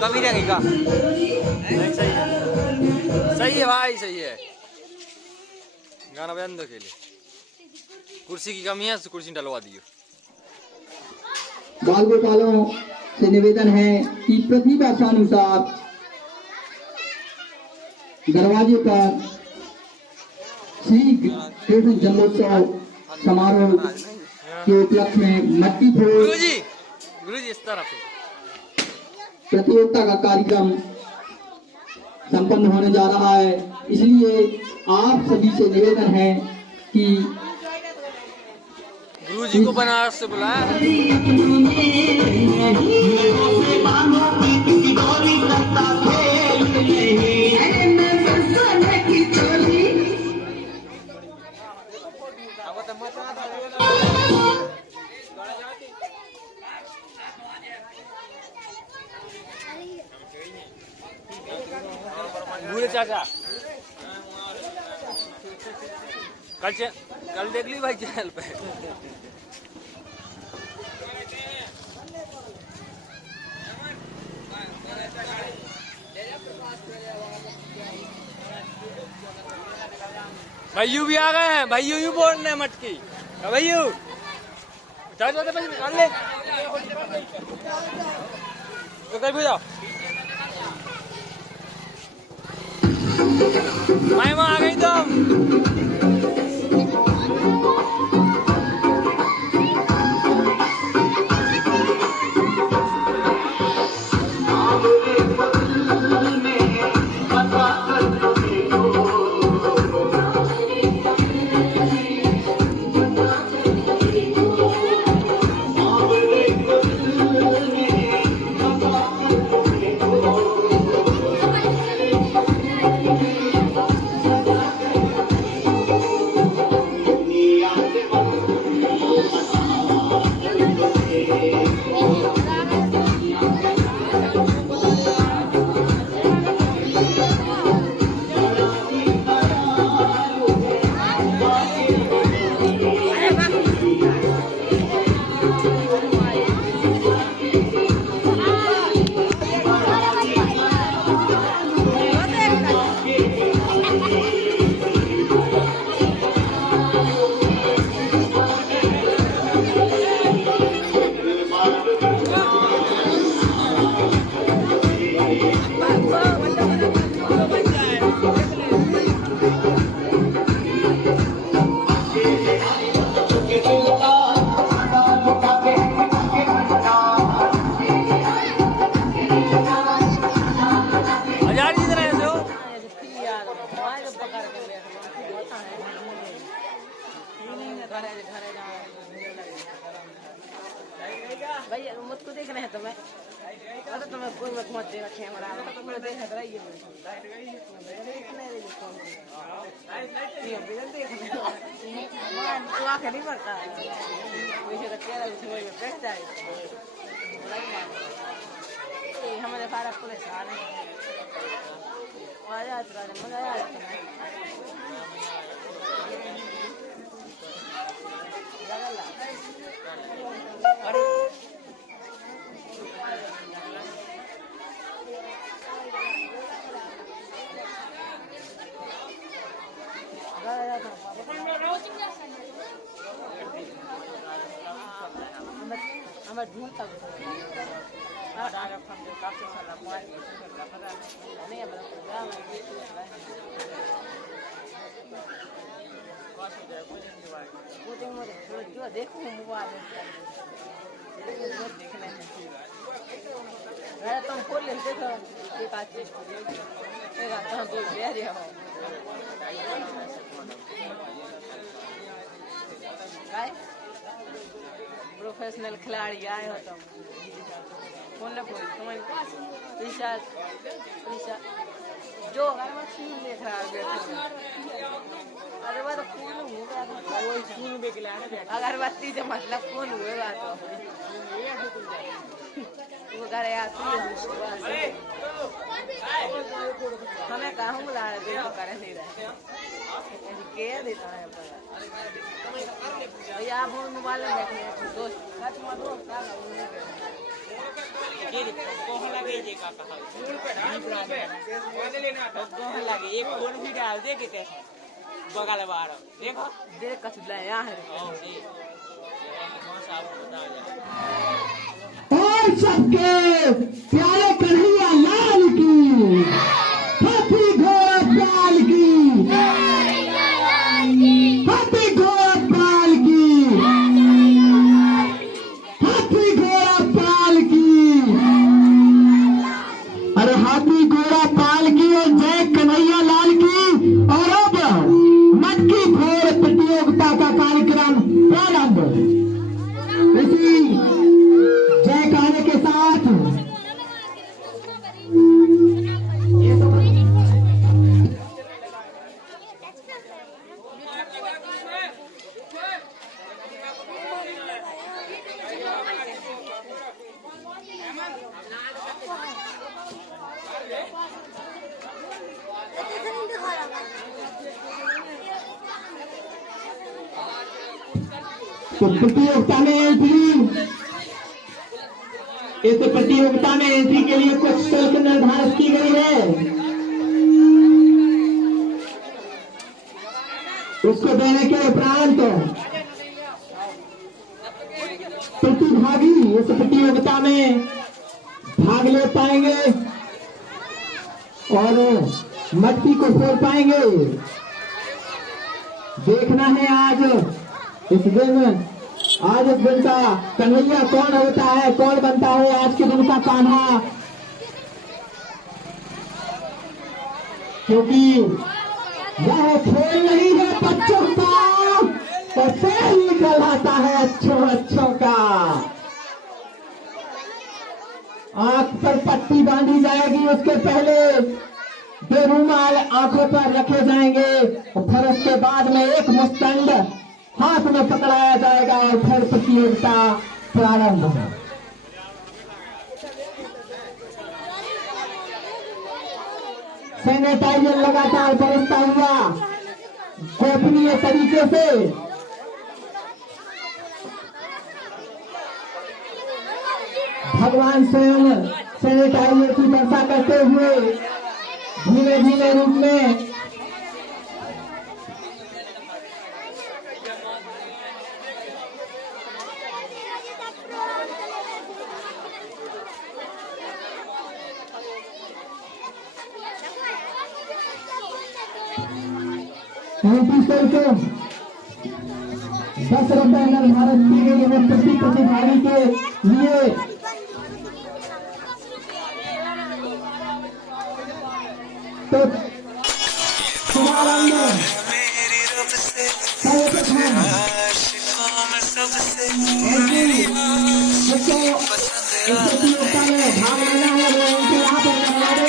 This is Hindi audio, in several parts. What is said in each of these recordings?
कमी रहेगा। नहीं सही है भाई, सही है। गाना बजाने दो के लिए। कुर्सी की कमी है तो कुर्सी डलवा दियो। बाल गोपालों से निवेदन है कि प्रतिभा के अनुसार दरवाजे पर श्री कृष्ण जन्मोत्सव समारोह के उपलक्ष्य में मट्टी फोड़ गुरुजी इस तरफ प्रतियोगिता का कार्यक्रम संपन्न होने जा रहा है। इसलिए आप सभी से निवेदन है कि गुरुजी को बनारस से बुलाया। चाचा कल देख ली भाई चैनल पे। भैयू भी आ गए हैं। भैयू यूं बोलने मटकी भैयू चल निकाल ले तो कहीं भी जाओ। मैं वहाँ आ गई तुम। भैया मुझको देख रहे हैं तुम्हें तुम्हें कोई मत मत दे रखे हमारा देख रही आंखें नहीं पड़ता बैठ जाए हमारे सारा पुलिस आ रहे मजा आ जाता देखो मोबाइल तुम खोल ले देखो एक आध चीज दो दे रहे हो प्रोफेशनल खिलाड़ी आए हो तुम कौन ना कोई तुम्हारे जो देख रहा है अरे वो तो कौन होगा वही सुन भी के लिए अगरबत्ती से मतलब कौन हुए बात वो करे आती है हमें कहाँ बुला रहे देखो करे नहीं रहे क्या देता है भैया आप मोबाइल में बैठे दोस्त लगे एक फोन भी डाल दे के बगल बार देखो देख कछुला यहाँ है और सबके प्यारे कन्हैया लाल की हाथी घोड़ा पाल की हाथी घोड़ा पाल की हाथी घोड़ा पाल की अरे हाथी घोड़ा पाल की और जय कन्हैया लाल की। और अब मटकी फोड़ प्रतियोगिता का कार्यक्रम प्रारंभ। इसी जय कहने के साथ तो प्रतियोगिता में एंट्री इस प्रतियोगिता में एंट्री के लिए कुछ शुल्क निर्धारित की गई है। उसको देने के उपरांत प्रतिभागी इस प्रतियोगिता में भाग ले पाएंगे और मटकी को फोड़ पाएंगे। देखना है आज इस दिन का कन्हैया कौन होता है, कौन बनता है आज के दिन का कान्हा। क्योंकि यह खेल नहीं है बच्चों का, तो खेल निकल आता है अच्छों का। आंख पर पट्टी बांधी जाएगी, उसके पहले दो रुमाल आंखों पर रखे जाएंगे और फिर उसके बाद में एक मुस्तंड हाथ में पकड़ाया जाएगा और फिर प्रतियोगिता प्रारंभ है। सैनिटाइजर लगातार बरसता हुआ गोपनीय तरीके से भगवान स्वयं सैनिटाइजर की वर्षा करते हुए धीमे धीमे रूप में ₹35 10 रुपए निर्धारित की गई है प्रति प्रतिभागी के लिए। तो शुभारंभ प्रतियोगिता में भाग लेना है वो उनके यहाँ पर लगा दे।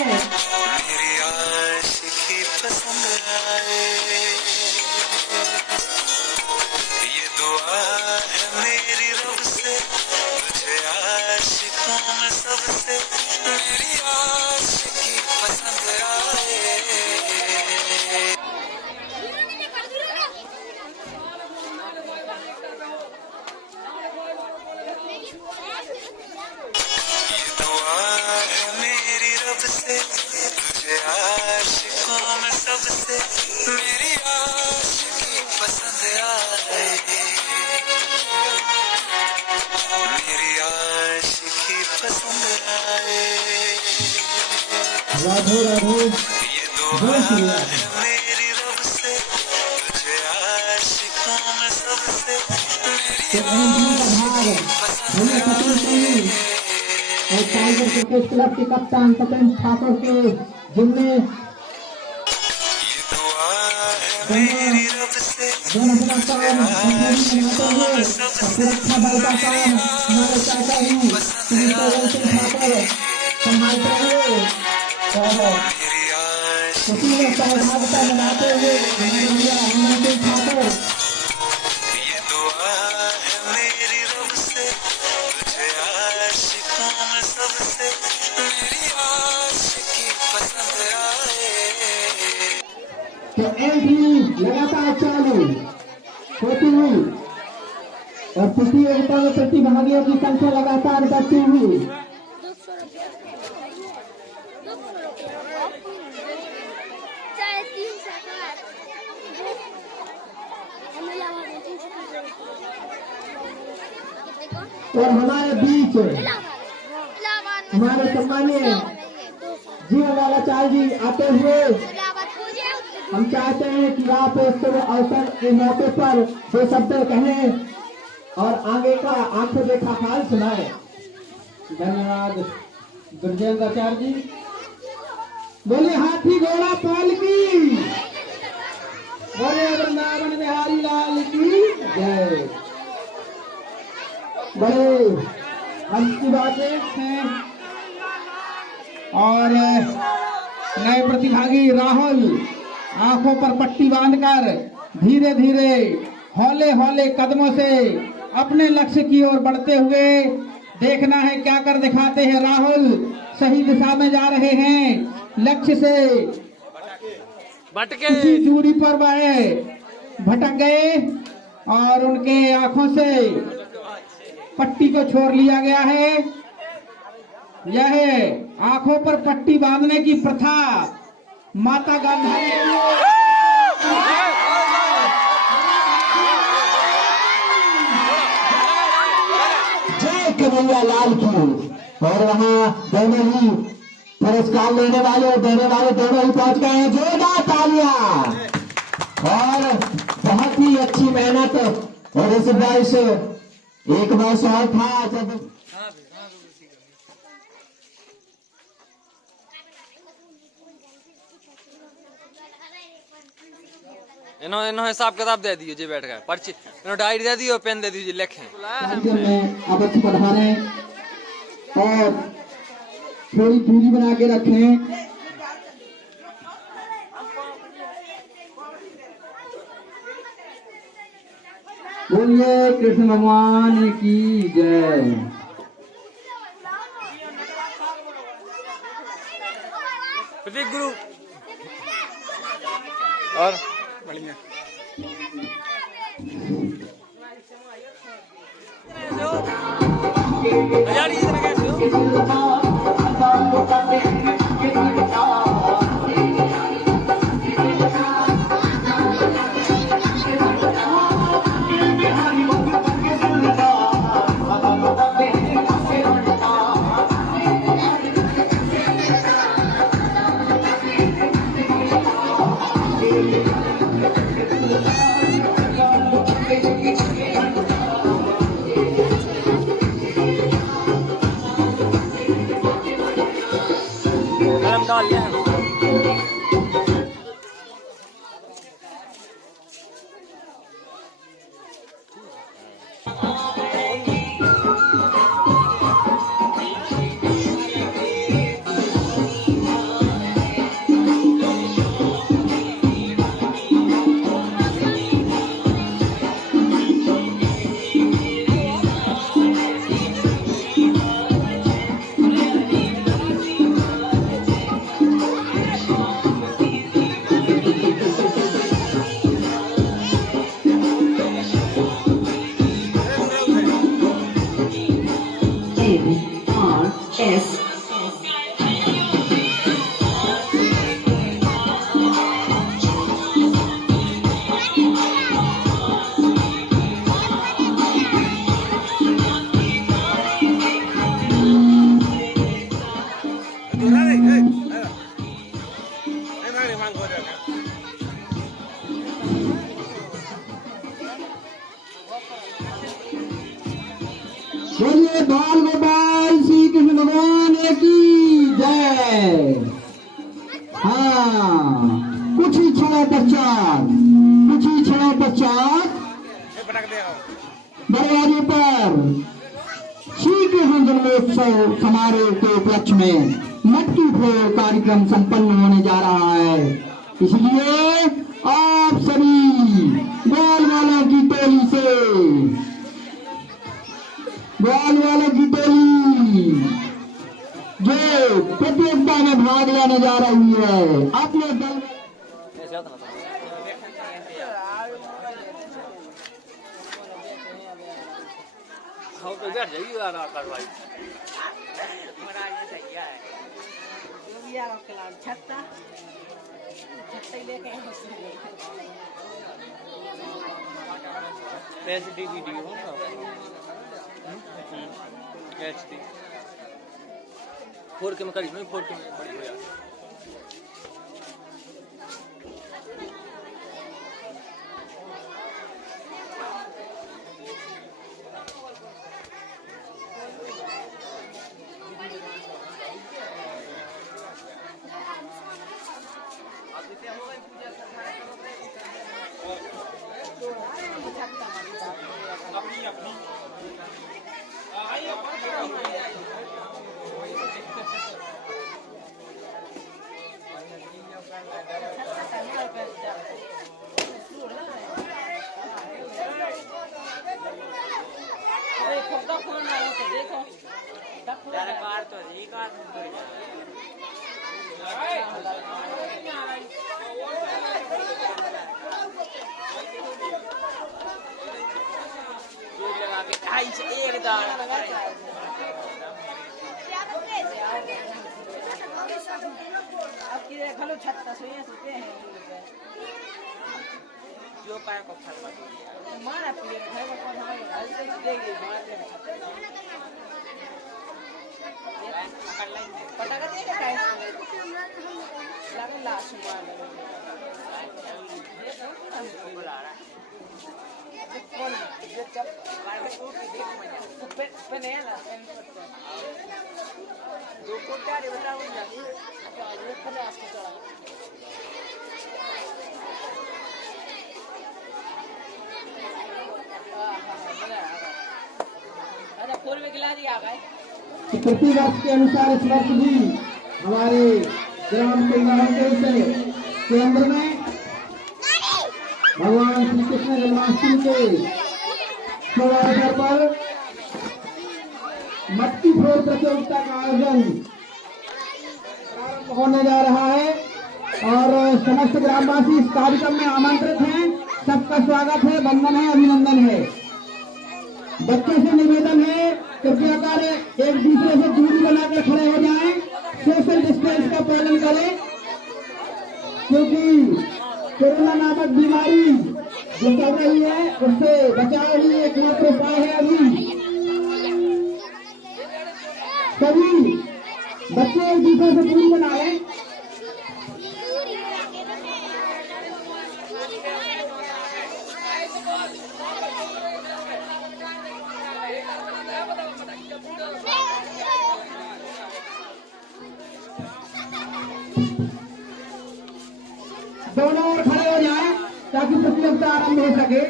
राधे राधे जय श्री राम। और टाइगर क्रिकेट क्लब के कप्तान सत्येंद्र ठाकुर के जिनमें सुरक्षा बल का काम हमारे चाचा जी ठाकुर संभालते हुए और खुशी में सहभागिता मनाते हुए ठाकुर तो एंट्री लगातार चालू होती हुई और प्रतियोगिता में प्रतिभागियों की संख्या लगातार बढ़ती हुई चाहे 300 और हमारे बीच हमारे सम्मानीय जीवनलाचार्य जी आते हुए हम चाहते हैं कि आप इस अवसर के मौके पर दो शब्द कहें और आगे का आंखों देखा हाल सुनाए। धन्यवाद दुर्जय आचार्य जी। बोले हाथी घोड़ा पाल की, बोले वृंदावन बिहारी लाल की जय। बड़े हंस की बातें हैं और नए प्रतिभागी राहुल आंखों पर पट्टी बांधकर धीरे धीरे हौले हौले कदमों से अपने लक्ष्य की ओर बढ़ते हुए देखना है क्या कर दिखाते हैं। राहुल सही दिशा में जा रहे हैं, लक्ष्य से भटके किसी दूरी पर वह भटक गए और उनके आंखों से पट्टी को छोड़ लिया गया है। यह आंखों पर पट्टी बांधने की प्रथा माता गांधी जय कन्हैया लाल की। और वहाँ दोनों ही पुरस्कार लेने वाले और देने वाले दोनों ही पहुंच गए हैं। जोरदार तालियां। और बहुत ही अच्छी मेहनत। और इस वर्ष एक वर्ष और था जब इन्होंने हिसाब किताब दे दियो जी, बैठ गए पर्ची इन्होंने डायरी दे दियो, पेन दे दीजिए, लिखें। में आप अच्छी पढ़ाने और थोड़ी दूरी बना के रखें। बोलिए कृष्ण भगवान की जय। प्रतीक गुरु और बढ़िया डाल लिया है। S. बोलिए बाल गोपाल श्री कृष्ण भगवान की जय। हाँ, कुछ ही क्षणों पश्चात दरवाजे पर श्री कृष्ण जन्मोत्सव समारोह के उपलक्ष्य में मटकी फोड़ कार्यक्रम संपन्न होने जा रहा है। इसलिए आप सभी बाल वालों की टोली से बाल वालों की टोली जो प्रतियोगिता में भाग लेने जा रही है अपने दल बैठ जाइए। छत्ता लेके एचडी वीडियो एचडी 4K में करीब नहीं 4K में बड़ी हो जाती खलो छत्ता सोते हैं जो पाए को खलवा मारा पिए घर में कौन है ऐसे देंगे मारते हैं पटाखा दे के काय लगे लाश मार हमको बुला रहा कौन ये चप मार के टूट देख मजा पे नहीं ना दो कोटा रे बताओ ना ये खले आके चला अरे फोर में गिला दिया गए प्रति वर्ष के अनुसार इस वर्ष भी हमारे ग्राम के केंद्र में भगवान श्री कृष्ण जन्माष्टमी के शुभ अवसर पर मटकी फोड़ प्रतियोगिता का आयोजन प्रारंभ होने जा रहा है और समस्त ग्रामवासी इस कार्यक्रम में आमंत्रित हैं। सबका स्वागत है, वंदन है, अभिनंदन है। बच्चों से निवेदन है कृपया कर एक दूसरे से दूरी बनाकर खड़े हो जाएं, सोशल डिस्टेंस का पालन करें क्योंकि कोरोना नामक बीमारी जो चल रही है उससे बचाव ही एकमात्र उपाय है। अभी सभी बच्चे एक दूसरे से दूरी बनाएं। दोनों ओर खड़े हो जाएं ताकि प्रतियोगिता आरंभ हो सके।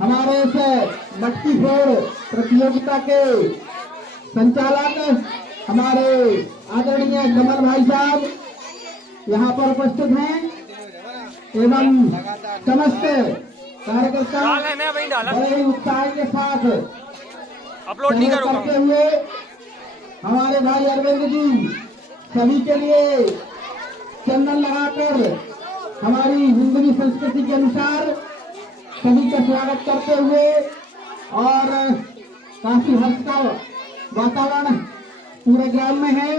हमारे इस मटकी फोड़ प्रतियोगिता के संचालक हमारे आदरणीय कमल भाई साहब यहाँ पर उपस्थित हैं एवं समस्त कार्यकर्ता बड़े ही उत्साह के साथ अपलोड नहीं करते हुए हमारे भाई अरविंद जी सभी के लिए चंदन लगाकर हमारी हिंदू संस्कृति के अनुसार सभी का स्वागत करते हुए और काफी हर्ष का वातावरण पूरे ग्राम में है।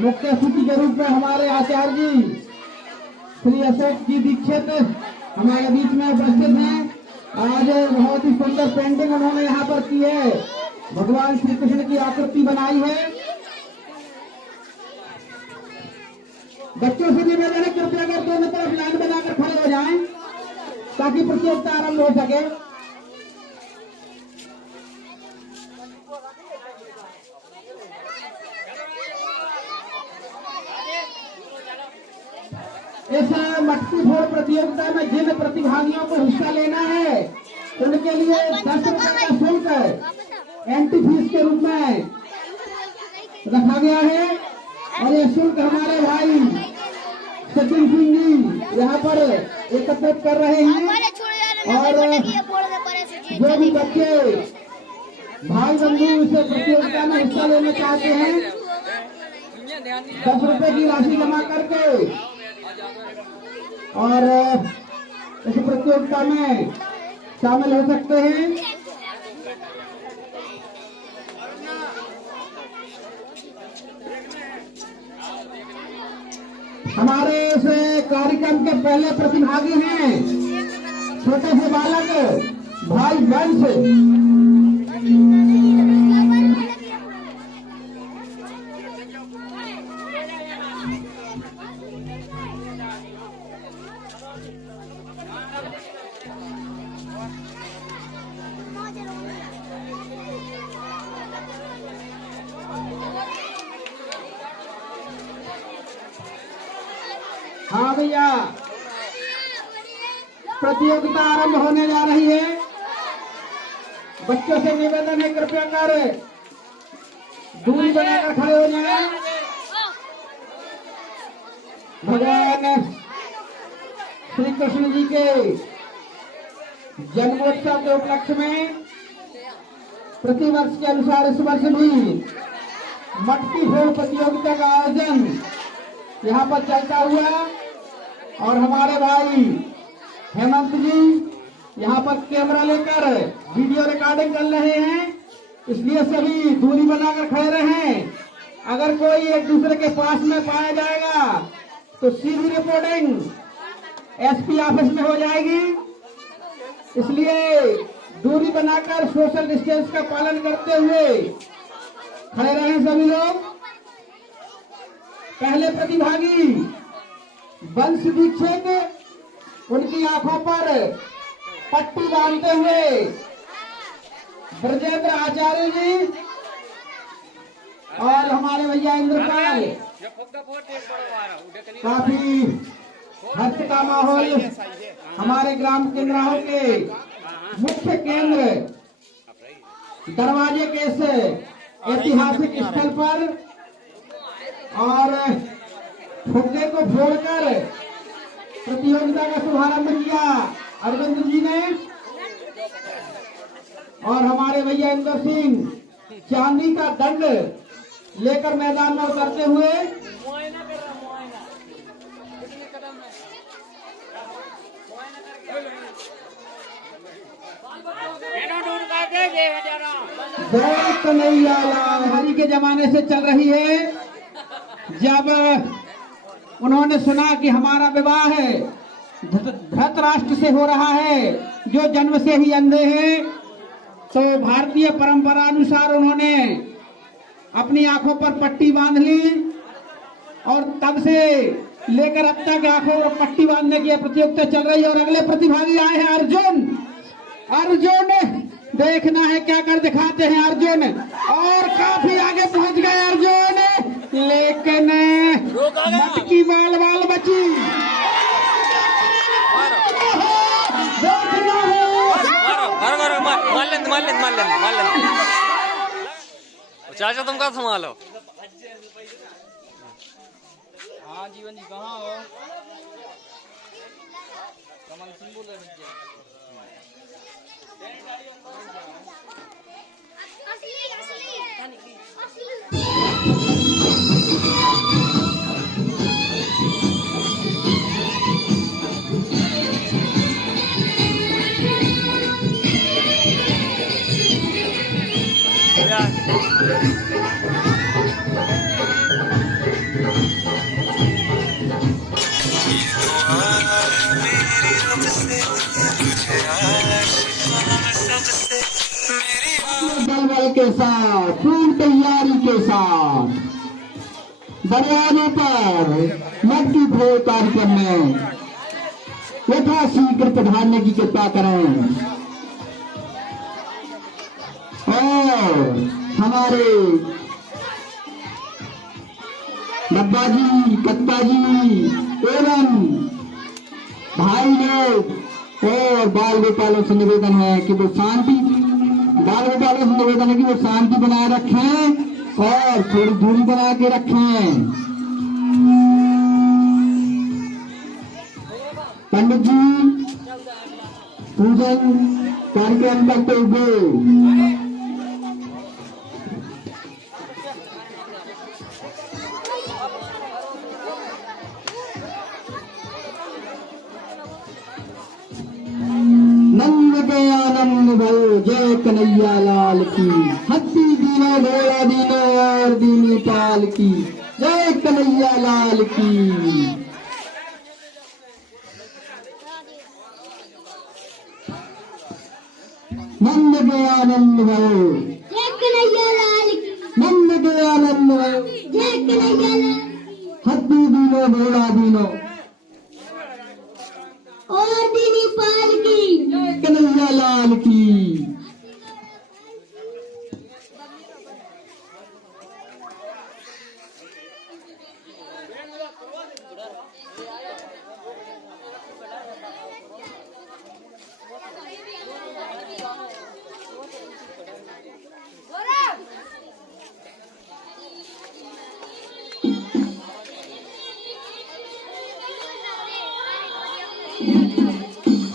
मुख्य अतिथि के रूप में हमारे आचार्य जी श्री अशोक जी दीक्षित हमारे बीच में उपस्थित हैं। आज बहुत ही सुंदर पेंटिंग उन्होंने यहाँ पर की है, भगवान श्री कृष्ण की आकृति बनाई है। बच्चों से निवेदन है कृपया कर दोनों तरफ लाइन बनाकर खड़े हो जाएं ताकि प्रतियोगिता आरंभ हो सके। इस मटकी फोड़ प्रतियोगिता में जिन प्रतिभागियों को हिस्सा लेना है उनके लिए 10 रुपए का शुल्क एंट्री फीस के रूप में रखा गया है और ये शुल्क हमारे भाई सचिन सिंह जी यहाँ पर एकत्रित कर रहे हैं। और जो भी बच्चे भाई बंधु इस प्रतियोगिता में हिस्सा लेना चाहते हैं 10 रुपए की राशि जमा करके और इस प्रतियोगिता में शामिल हो सकते हैं। हमारे इस कार्यक्रम के पहले प्रतिभागी हैं छोटे से बालक भाई वंश। हाँ भैया, प्रतियोगिता आरंभ होने जा रही है। बच्चों से निवेदन है कृपया कर दूरी बनाकर खड़े हो जाएं। भगवान श्री कृष्ण जी के जन्मोत्सव के उपलक्ष्य में प्रतिवर्ष के अनुसार इस वर्ष भी मटकी फोड़ प्रतियोगिता का आयोजन यहाँ पर चलता हुआ, और हमारे भाई हेमंत जी यहाँ पर कैमरा लेकर वीडियो रिकॉर्डिंग कर रहे हैं, इसलिए सभी दूरी बनाकर खड़े रहें। अगर कोई एक दूसरे के पास में पाया जाएगा तो सीधी रिपोर्टिंग एसपी ऑफिस में हो जाएगी, इसलिए दूरी बनाकर सोशल डिस्टेंस का पालन करते हुए खड़े रहें सभी लोग। पहले प्रतिभागी वंश दीक्षित, उनकी आंखों पर पट्टी बांधते हुए ब्रजेंद्र आचार्य जी, और हमारे भैया इंद्रपाल। काफी हर्ष का माहौल हमारे ग्राम किन्नराहों के मुख्य केंद्र दरवाजे के इस ऐतिहासिक स्थल पर, और फुग्गे को फोड़कर प्रतियोगिता का शुभारंभ किया अरविंद जी ने, और हमारे भैया इंदर सिंह चांदी का दंड लेकर मैदान में उतरते हुए जय कन्हैया लाल हरि के जमाने से चल रही है। जब उन्होंने सुना कि हमारा विवाह धृतराष्ट्र से हो रहा है जो जन्म से ही अंधे हैं, तो भारतीय परंपरा अनुसार उन्होंने अपनी आंखों पर पट्टी बांध ली, और तब से लेकर अब तक आंखों पर पट्टी बांधने की प्रतियोगिता चल रही है। और अगले प्रतिभागी आए हैं अर्जुन। अर्जुन देखना है क्या कर दिखाते हैं अर्जुन, और काफी आगे पहुंच गए अर्जुन, लेकिन मटकी बाल बाल बची। चाचा तुम कहाँ संभालो? हाँ जीवन जी कहाँ हो? कमल सिंह बोल रहे हैं। दलबल के साथ पूरी तैयारी के साथ दरवाजे पर मटकी फोड़ कार्यक्रम में यथाशीघ्र पधारने की कृपा करें। और हमारे डब्बा जी, कत्ता जी एवं भाई लोग और बाल गोपालों से निवेदन है कि वो शांति बनाए रखें और थोड़ी दूरी बना के रखें। पंडित जी पूजन कार्यक्रम करते हुए आनंद भयो जय कन्हैया लाल की, हत्ती दीना घोड़ा दीना और दीनी पाल की, जय कन्हैया लाल की। नंद के आनंद भयो, जय कन्हैया लाल की, नंद के आनंद भयो, जय कन्हैया लाल की। हद्दी दीनो भोला दीनो, और दीनी पाल की, कन्हैया लाल की।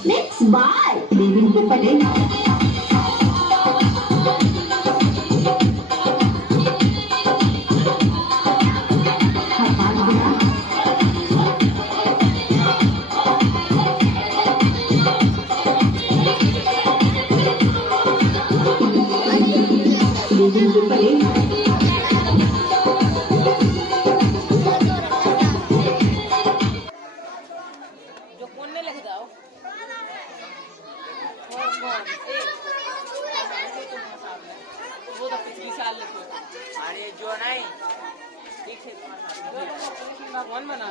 Next by Devendra Patel. देवेंद्र पटेल। जो कौन ने लिख जाओ वो तो पिछली साल लिखो। अरे जो नहीं ठीक है कौन बना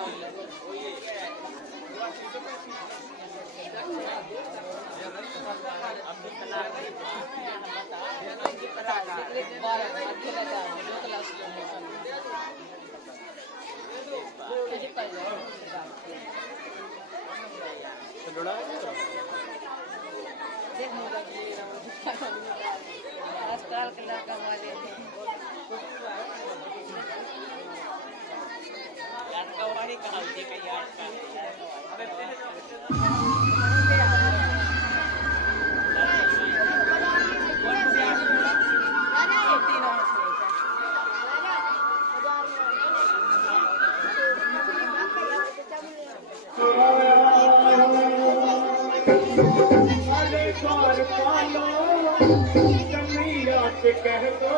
कह दो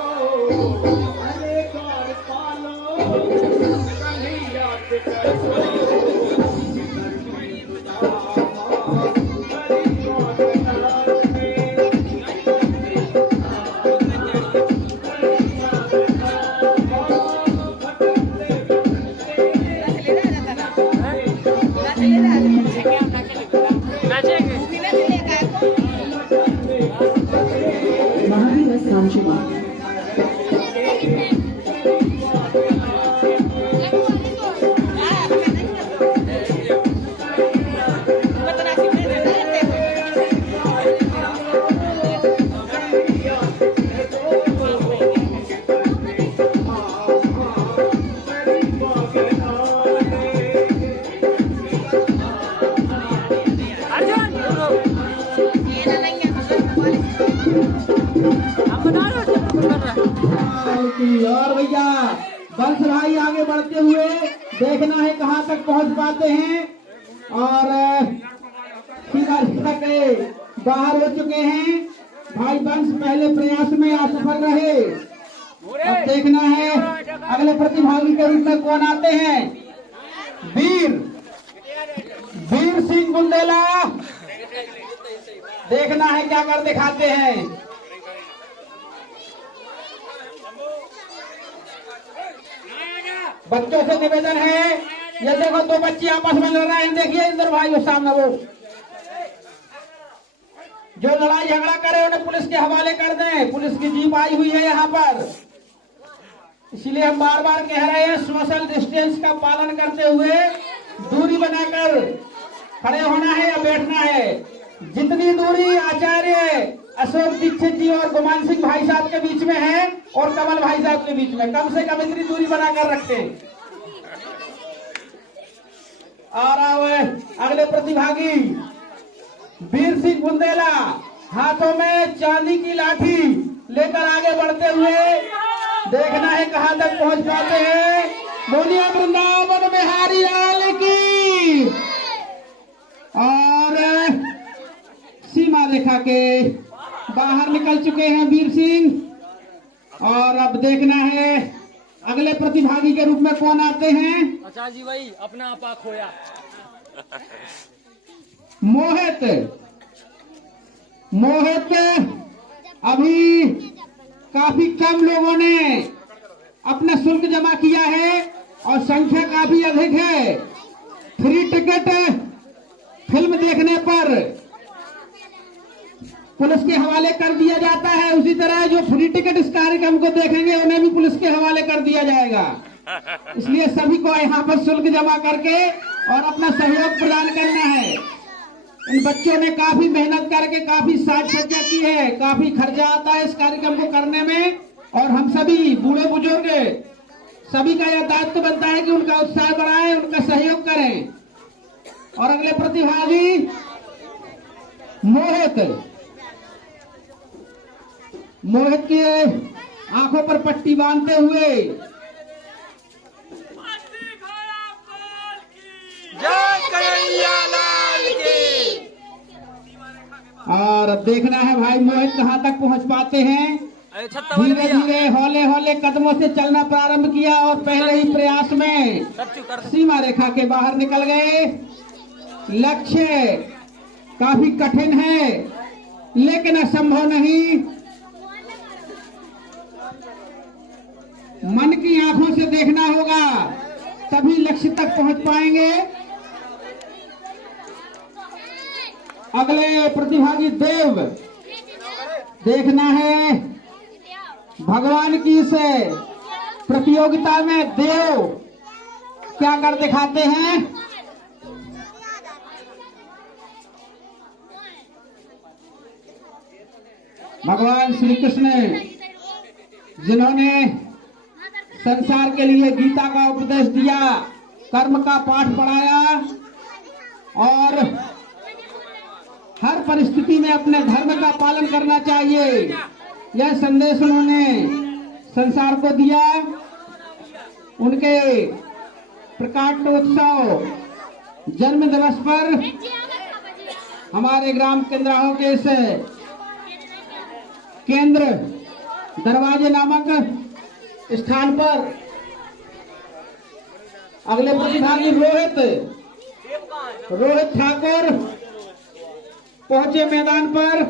अरे गौर पालो कन्हैया से कह दो महावीर सांशुमान। और भैया बंस भाई आगे बढ़ते हुए देखना है कहाँ तक पहुँच पाते हैं। और सीधा के बाहर हो चुके हैं भाई बंस, पहले प्रयास में असफल रहे। अब देखना है अगले प्रतिभागी के रूप में कौन आते हैं। वीर सिंह बुंदेला, देखना है क्या कर दिखाते हैं। बच्चों से निवेदन है, ये देखो दो बच्चे आपस में लड़ रहे हैं, देखिए इंदर भाई उस सामने वो जो लड़ाई झगड़ा करे उन्हें पुलिस के हवाले कर दें। पुलिस की जीप आई हुई है यहाँ पर, इसलिए हम बार बार कह रहे हैं सोशल डिस्टेंस का पालन करते हुए दूरी बनाकर खड़े होना है या बैठना है। जितनी दूरी आचार्य अशोक दीक्षित जी और गुमान सिंह भाई साहब के बीच में है और कमल भाई साहब के बीच में कम से कम इतनी दूरी बनाकर रखें। और अब अगले प्रतिभागी वीर सिंह बुंदेला हाथों में चांदी की लाठी लेकर आगे बढ़ते हुए देखना है कहां तक पहुंच पाते हैं। बोलिए वृंदावन बिहारी लाल की। और सीमा रेखा के बाहर निकल चुके हैं वीर सिंह। और अब देखना है अगले प्रतिभागी के रूप में कौन आते हैं। अच्छा जी भाई अपना आपा खोया। मोहित अभी काफी कम लोगों ने अपना शुल्क जमा किया है और संख्या काफी अधिक है। फ्री टिकट फिल्म देखने पर पुलिस के हवाले कर दिया जाता है, उसी तरह जो फ्री टिकट इस कार्यक्रम को देखेंगे उन्हें भी पुलिस के हवाले कर दिया जाएगा। इसलिए सभी को यहाँ पर शुल्क जमा करके और अपना सहयोग प्रदान करना है। इन बच्चों ने काफी मेहनत करके काफी साज सज्जा की है, काफी खर्चा आता है इस कार्यक्रम को करने में, और हम सभी बूढ़े बुजुर्ग सभी का यह दायित्व बनता है कि उनका उत्साह बढ़ाएं, उनका सहयोग करें। और अगले प्रतिभागी मोहित के आंखों पर पट्टी बांधते हुए जय कन्हैया लाल की। और अब देखना है भाई मोहित कहाँ तक पहुँच पाते हैं। अरे छत्ता वाले धीरे भैया धीरे हौले हौले कदमों से चलना प्रारंभ किया और पहले ही प्रयास में सच्चू कर सीमा रेखा के बाहर निकल गए। लक्ष्य काफी कठिन है लेकिन असंभव नहीं। मन की आंखों से देखना होगा तभी लक्ष्य तक पहुंच पाएंगे। अगले प्रतिभागी देव, देखना है भगवान की इस प्रतियोगिता में देव क्या कर दिखाते हैं। भगवान श्री कृष्ण जिन्होंने संसार के लिए गीता का उपदेश दिया, कर्म का पाठ पढ़ाया और हर परिस्थिति में अपने धर्म का पालन करना चाहिए, यह संदेश उन्होंने संसार को दिया। उनके प्रकाशोत्सव जन्म दिवस पर हमारे ग्राम केंद्राहों के इस केंद्र दरवाजे नामक स्थान पर अगले प्रतिभागी रोहित ठाकुर पहुंचे मैदान पर।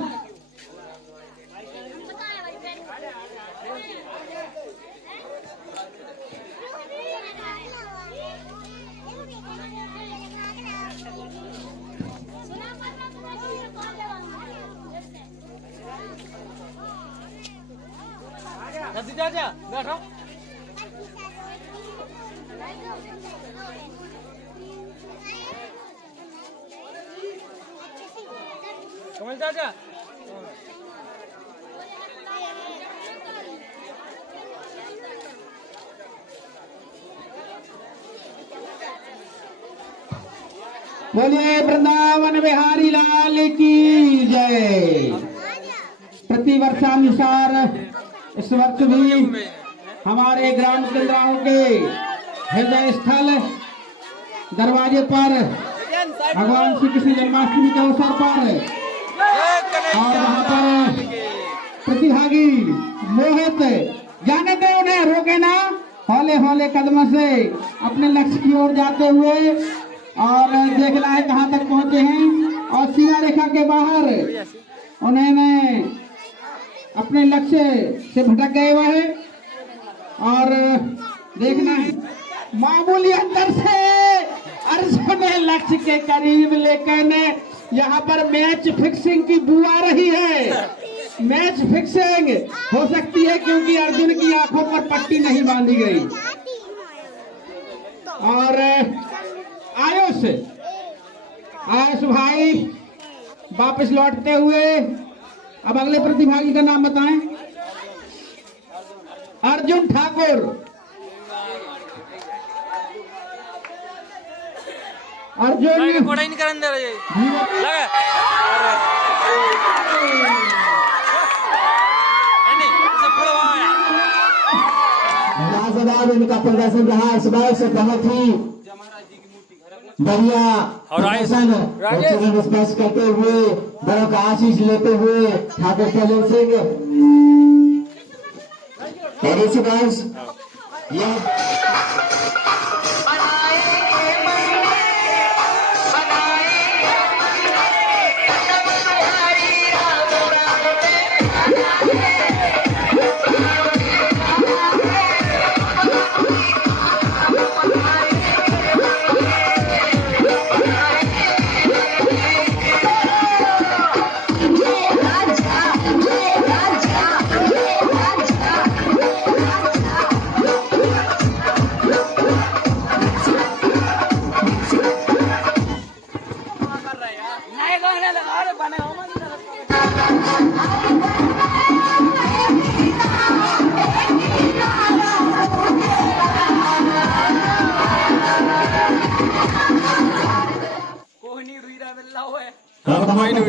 जा बैठो। कमल चाचा बोलिए वृंदावन बिहारी लाल की जय। प्रतिवर्षानुसार इस वर्ष भी हमारे ग्राम केंद्राओं के हृदय स्थल दरवाजे पर भगवान श्री कृष्ण जन्माष्टमी के अवसर पर और वहाँ पर प्रतिभागी मोहित, जाने दे उन्हें, रोके ना, हौले हौले कदमों से अपने लक्ष्य की ओर जाते हुए और देखना है कहाँ तक पहुँचे हैं। और सीमा रेखा के बाहर उन्होंने अपने लक्ष्य से भटक गए हुए हैं और देखना है मामूली अंतर से अर्जुन लक्ष्य के करीब, लेकिन यहाँ पर मैच फिक्सिंग की बू आ रही है। मैच फिक्सिंग हो सकती है क्योंकि अर्जुन की आंखों पर पट्टी नहीं बांधी गई। और आयुष भाई वापस लौटते हुए अब अगले प्रतिभागी का नाम बताएं। अर्जुन ठाकुर। अर्जुन कोड़ा ही नहीं करने दे रहे लगा। लाजवाब इनका प्रदर्शन रहा इस बार से, बहुत ही बढ़िया प्रदर्शन स्पर्श करते हुए बड़ों का आशीष लेते हुए ठाकुर चलन सिंह ये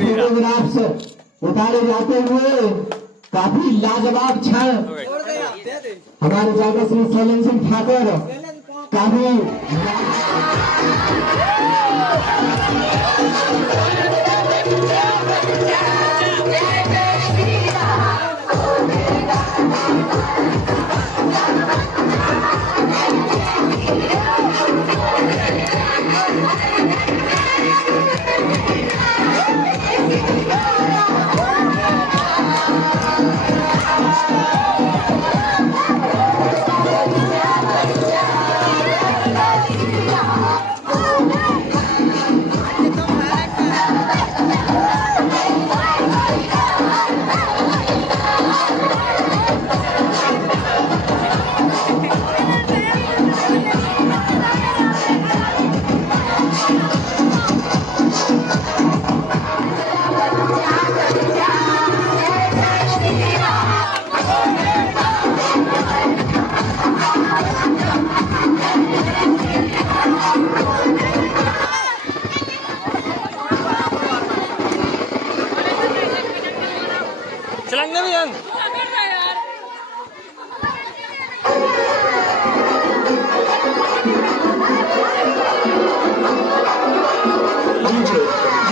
फोटोग्राफ्स उतारे जाते हुए काफी लाजवाब क्षण हमारे जाके श्री शैलेंद्र सिंह ठाकुर काफी Silang na mo yan. DJ